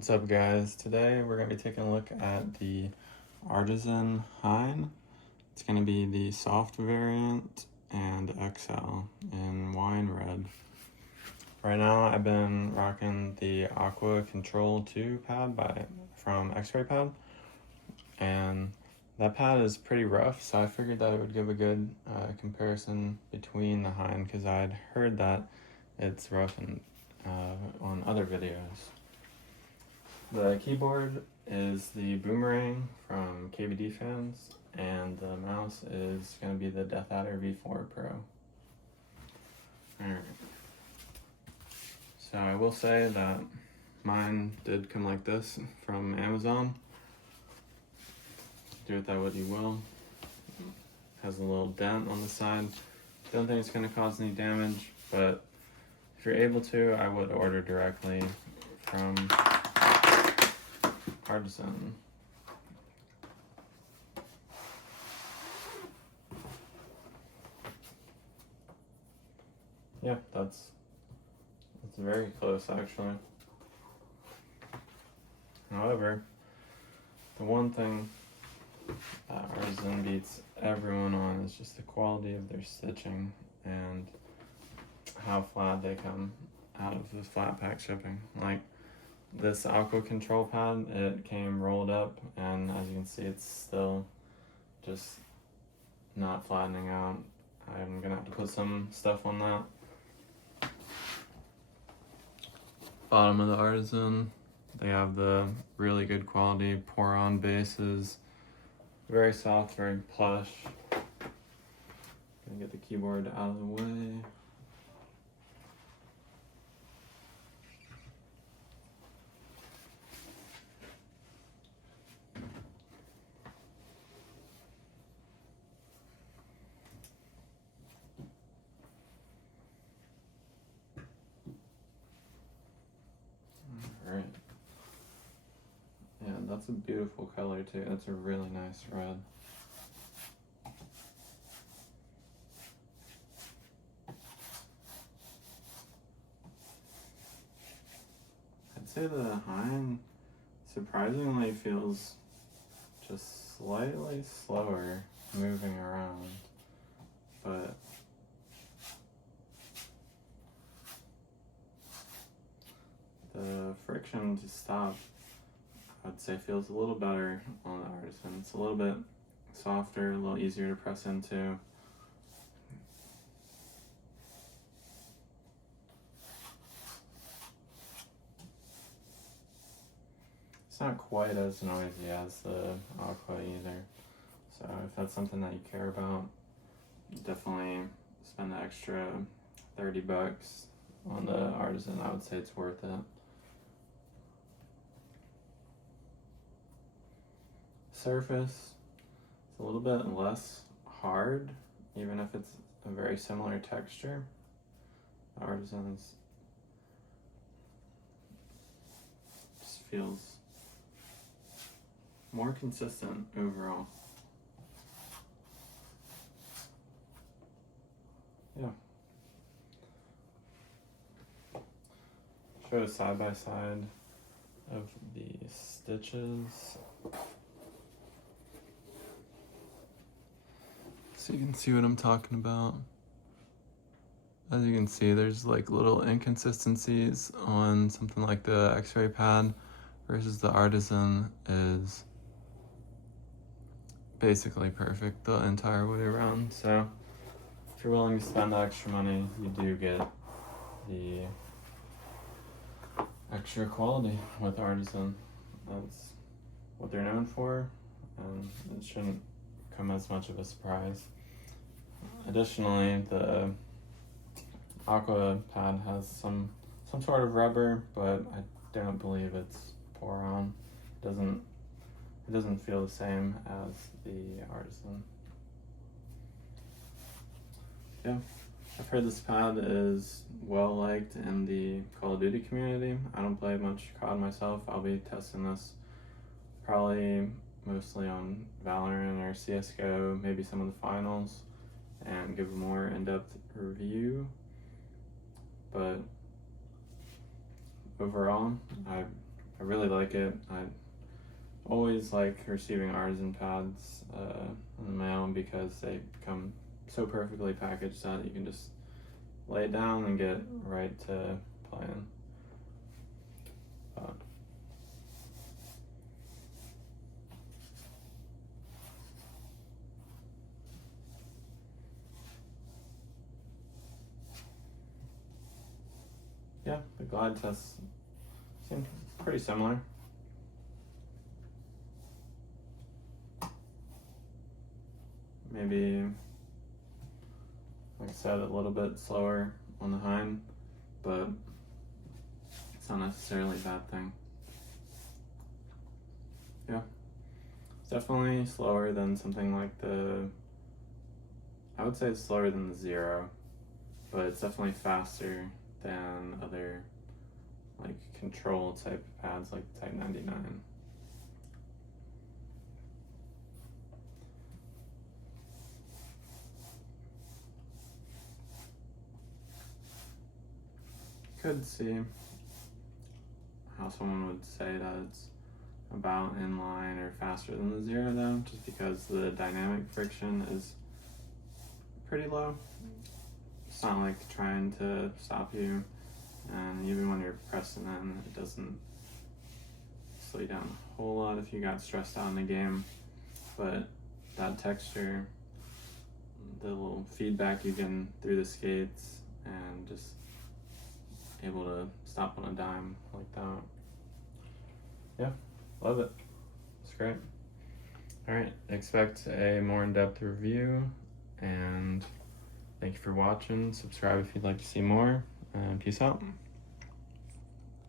What's up, guys? Today we're going to be taking a look at the Artisan Hien. It's going to be the soft variant and XL in wine red. Right now I've been rocking the Aqua Control 2 pad from X-Ray Pad, and that pad is pretty rough, so I figured that it would give a good comparison between the Hien, because I'd heard that it's rough on other videos. The keyboard is the Boomerang from KBD Fans, and the mouse is going to be the Death Adder V4 Pro. Alright. So I will say that mine did come like this from Amazon. Do with that what you will. Has a little dent on the side. Don't think it's going to cause any damage, but if you're able to, I would order directly from Artisan. Yeah, that's very close actually. However, the one thing that Artisan beats everyone on is just the quality of their stitching and how flat they come out of the flat pack shipping. Like this Aqua Control pad, it came rolled up, and as you can see, it's still just not flattening out. I'm gonna have to put some stuff on that. Bottom of the Artisan, they have the really good quality pour-on bases. Very soft, very plush. Gonna get the keyboard out of the way. Alright. Yeah, that's a beautiful color too. That's a really nice red. I'd say the Hien surprisingly feels just slightly slower moving around, but the friction to stop, I'd say, feels a little better on the Artisan. It's a little bit softer, a little easier to press into. It's not quite as noisy as the Aqua either. So if that's something that you care about, definitely spend the extra $30 on the Artisan. I would say it's worth it. Surface, it's a little bit less hard, even if it's a very similar texture. The Artisan's just feels more consistent overall. Yeah. Show a side by side of the stitches, so you can see what I'm talking about. As you can see, there's like little inconsistencies on something like the X-Ray pad versus the Artisan is basically perfect the entire way around. So if you're willing to spend the extra money, you do get the extra quality with Artisan. That's what they're known for, and it shouldn't come as much of a surprise. Additionally, the Aqua pad has some sort of rubber, but I don't believe it's pour-on. It doesn't feel the same as the Artisan. Yeah, I've heard this pad is well liked in the Call of Duty community. I don't play much COD myself. I'll be testing this probably mostly on Valorant or CSGO, maybe some of the finals, and give a more in-depth review. But overall, I I really like it. I always like receiving artisan pads in the mail because they come so perfectly packaged that you can just lay it down and get right to playing. Yeah, the glide tests seem pretty similar. Maybe, like I said, a little bit slower on the Hien, but it's not necessarily a bad thing. Yeah, it's definitely slower than something like I would say it's slower than the Zero, but it's definitely faster than other like control type pads like Type 99. Could see how someone would say that it's about in line or faster than the Zero though, just because the dynamic friction is pretty low. It's not like trying to stop you, and even when you're pressing in, it doesn't slow you down a whole lot if you got stressed out in the game. But that texture, the little feedback you get through the skates, and just able to stop on a dime like that. Yeah, love it. It's great. Alright, expect a more in-depth review, and thank you for watching. Subscribe if you'd like to see more, and peace out.